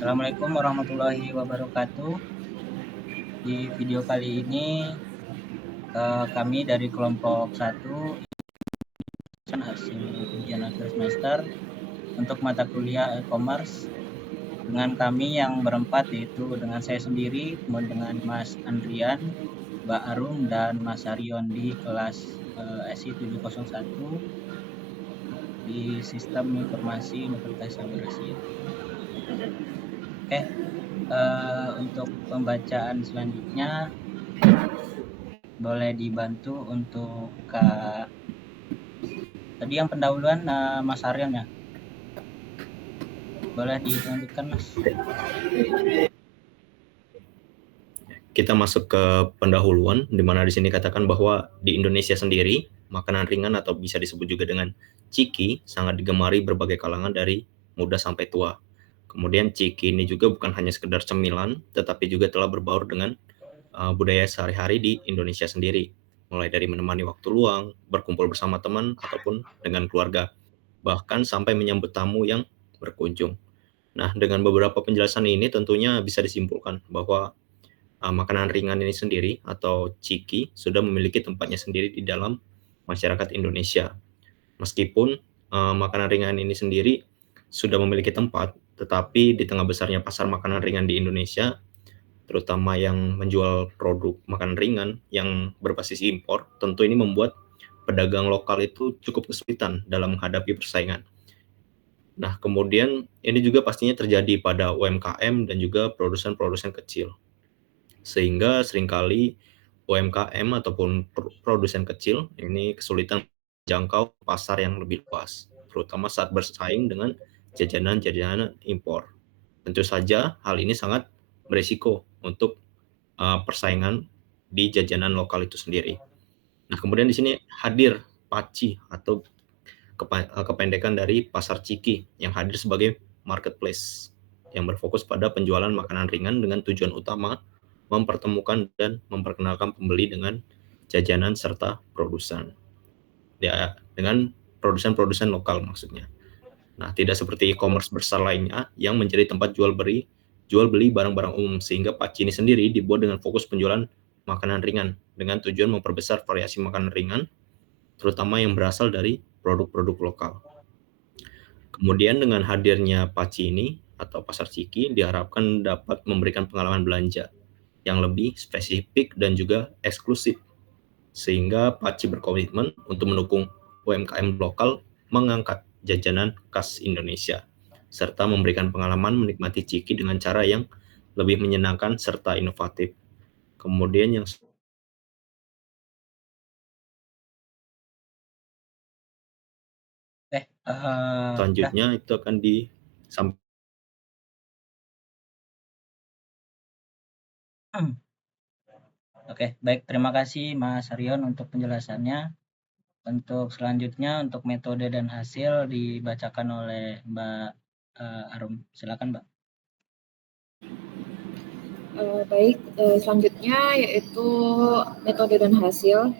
Assalamualaikum warahmatullahi wabarakatuh. Di video kali ini kami dari kelompok 1 hasil ujian akhir semester untuk mata kuliah e-commerce dengan kami yang berempat, yaitu dengan saya sendiri, kemudian dengan Mas Andrian, Mbak Arum, dan Mas Haryon di kelas SI 701 di Sistem Informasi Universitas Sabar Asia. Oke, untuk pembacaan selanjutnya boleh dibantu untuk Kak. Tadi yang pendahuluan Mas Aryan ya. Boleh dilanjutkan Mas. Kita masuk ke pendahuluan, di mana di sini katakan bahwa di Indonesia sendiri, makanan ringan atau bisa disebut juga dengan ciki sangat digemari berbagai kalangan dari muda sampai tua. Kemudian ciki ini juga bukan hanya sekedar cemilan, tetapi juga telah berbaur dengan budaya sehari-hari di Indonesia sendiri, mulai dari menemani waktu luang, berkumpul bersama teman, ataupun dengan keluarga, bahkan sampai menyambut tamu yang berkunjung. Nah, dengan beberapa penjelasan ini tentunya bisa disimpulkan bahwa makanan ringan ini sendiri atau ciki sudah memiliki tempatnya sendiri di dalam masyarakat Indonesia. Meskipun makanan ringan ini sendiri sudah memiliki tempat, tetapi di tengah besarnya pasar makanan ringan di Indonesia, terutama yang menjual produk makanan ringan yang berbasis impor, tentu ini membuat pedagang lokal itu cukup kesulitan dalam menghadapi persaingan. Nah, kemudian ini juga pastinya terjadi pada UMKM dan juga produsen-produsen kecil. Sehingga seringkali UMKM ataupun produsen kecil ini kesulitan menjangkau pasar yang lebih luas, terutama saat bersaing dengan jajanan-jajanan impor. Tentu saja hal ini sangat beresiko untuk persaingan di jajanan lokal itu sendiri. Nah, kemudian di sini hadir PACI atau kependekan dari pasar ciki yang hadir sebagai marketplace yang berfokus pada penjualan makanan ringan dengan tujuan utama mempertemukan dan memperkenalkan pembeli dengan jajanan serta produsen. Ya, dengan produsen-produsen lokal maksudnya. Nah, tidak seperti e-commerce besar lainnya yang menjadi tempat jual beli barang-barang umum, sehingga PACI ini sendiri dibuat dengan fokus penjualan makanan ringan dengan tujuan memperbesar variasi makanan ringan, terutama yang berasal dari produk-produk lokal. Kemudian dengan hadirnya PACI ini atau pasar ciki diharapkan dapat memberikan pengalaman belanja yang lebih spesifik dan juga eksklusif, sehingga PACI berkomitmen untuk mendukung UMKM lokal mengangkat jajanan khas Indonesia, serta memberikan pengalaman menikmati ciki dengan cara yang lebih menyenangkan serta inovatif. Kemudian yang Udah. selanjutnya itu akan disampaikan. Oke, baik, terima kasih Mas Aryon untuk penjelasannya. Untuk selanjutnya untuk metode dan hasil dibacakan oleh Mbak Arum. Silakan Mbak. Baik, selanjutnya yaitu metode dan hasil.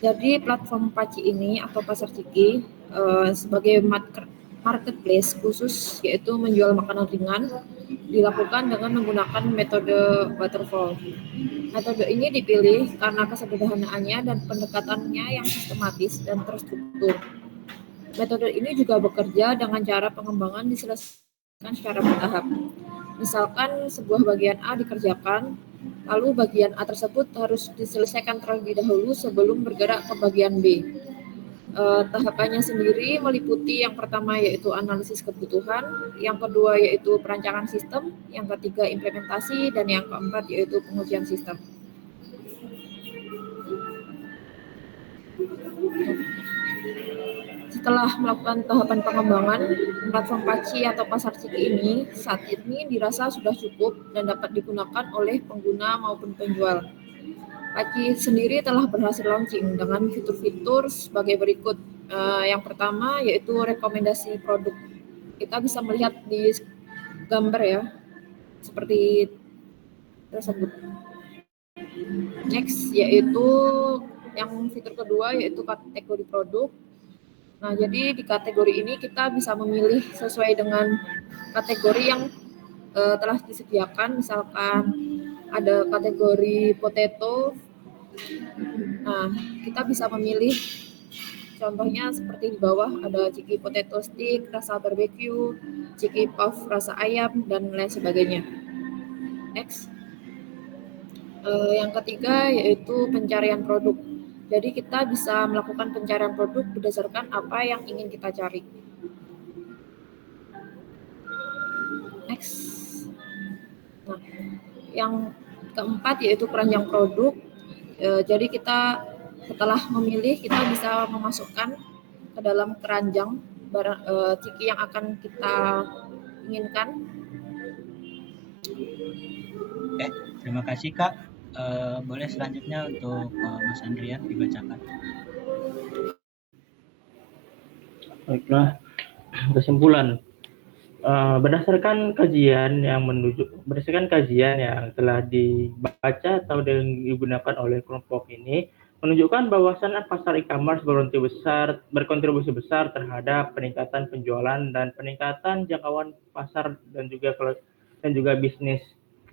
Jadi platform PACI ini atau pasar ciki sebagai marketplace khusus yaitu menjual makanan ringan dilakukan dengan menggunakan metode waterfall. Metode ini dipilih karena kesederhanaannya dan pendekatannya yang sistematis dan terstruktur. Metode ini juga bekerja dengan cara pengembangan diselesaikan secara bertahap. Misalkan sebuah bagian A dikerjakan, lalu bagian A tersebut harus diselesaikan terlebih dahulu sebelum bergerak ke bagian B. Tahapannya sendiri meliputi yang pertama yaitu analisis kebutuhan, yang kedua yaitu perancangan sistem, yang ketiga implementasi, dan yang keempat yaitu pengujian sistem. Setelah melakukan tahapan pengembangan, platform PACI atau pasar ciki ini saat ini dirasa sudah cukup dan dapat digunakan oleh pengguna maupun penjual. PACI sendiri telah berhasil launching dengan fitur-fitur sebagai berikut. Yang pertama yaitu rekomendasi produk. Kita bisa melihat di gambar ya, seperti tersebut. Next yaitu yang fitur kedua yaitu kategori produk. Nah, jadi di kategori ini kita bisa memilih sesuai dengan kategori yang telah disediakan, misalkan ada kategori potato. Nah, kita bisa memilih, contohnya seperti di bawah ada Chiki potato stick, rasa barbecue, Chiki puff rasa ayam, dan lain sebagainya. Next. Yang ketiga yaitu pencarian produk. Jadi kita bisa melakukan pencarian produk berdasarkan apa yang ingin kita cari. Next. Nah, yang keempat yaitu keranjang produk. Jadi kita setelah memilih, kita bisa memasukkan ke dalam keranjang barang Chiki yang akan kita inginkan. Oke, terima kasih Kak. Boleh selanjutnya untuk Mas Andrian dibacakan. Baiklah, kesimpulan. Berdasarkan kajian yang telah dibaca atau digunakan oleh kelompok ini, menunjukkan bahwasannya pasar e-commerce berkontribusi besar terhadap peningkatan penjualan dan peningkatan jangkauan pasar dan juga bisnis,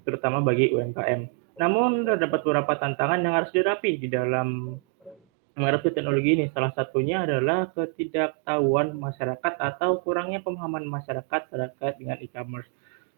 terutama bagi UMKM. Namun terdapat beberapa tantangan yang harus dihadapi di dalam menghadapi teknologi ini. Salah satunya adalah ketidaktahuan masyarakat atau kurangnya pemahaman masyarakat terkait dengan e-commerce.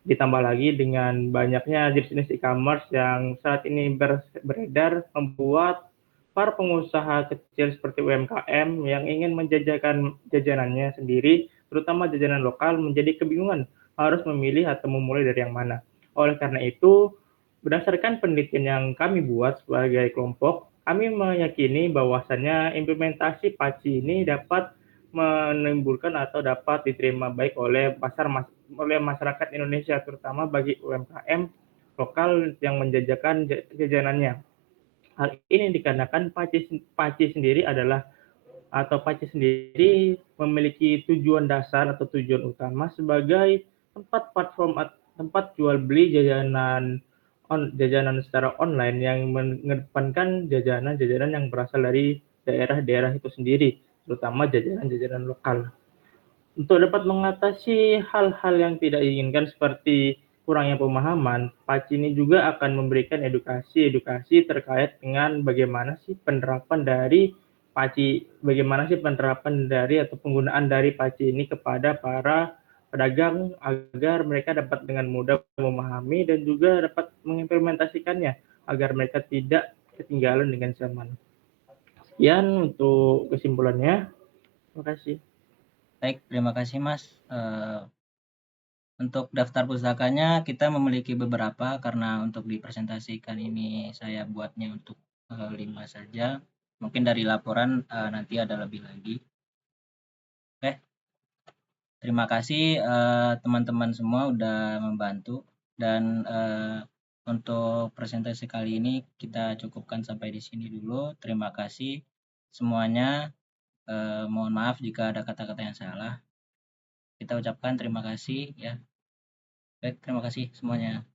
Ditambah lagi dengan banyaknya jenis e-commerce yang saat ini beredar, membuat para pengusaha kecil seperti UMKM yang ingin menjajakan jajanannya sendiri, terutama jajanan lokal, menjadi kebingungan harus memilih atau memulai dari yang mana. Oleh karena itu, berdasarkan penelitian yang kami buat sebagai kelompok, kami meyakini bahwasannya implementasi PACI ini dapat menimbulkan atau dapat diterima baik oleh masyarakat Indonesia, terutama bagi UMKM lokal yang menjajakan jajanannya. Hal ini dikarenakan PACI sendiri memiliki tujuan dasar atau tujuan utama sebagai tempat jual beli jajanan secara online yang mengedepankan jajanan-jajanan yang berasal dari daerah-daerah itu sendiri, terutama jajanan-jajanan lokal. Untuk dapat mengatasi hal-hal yang tidak diinginkan seperti kurangnya pemahaman, PACI ini juga akan memberikan edukasi terkait dengan bagaimana sih penerapan dari atau penggunaan dari PACI ini kepada para pedagang agar mereka dapat dengan mudah memahami dan juga dapat mengimplementasikannya agar mereka tidak ketinggalan dengan zaman. Sekian untuk kesimpulannya. Terima kasih. Baik, terima kasih Mas. Untuk daftar pustakanya kita memiliki beberapa, karena untuk dipresentasikan ini saya buatnya untuk 5 saja. Mungkin dari laporan nanti ada lebih lagi. Oke. Terima kasih teman-teman semua udah membantu, dan untuk presentasi kali ini kita cukupkan sampai di sini dulu. Terima kasih semuanya. Mohon maaf jika ada kata-kata yang salah. Kita ucapkan terima kasih ya. Baik, terima kasih semuanya.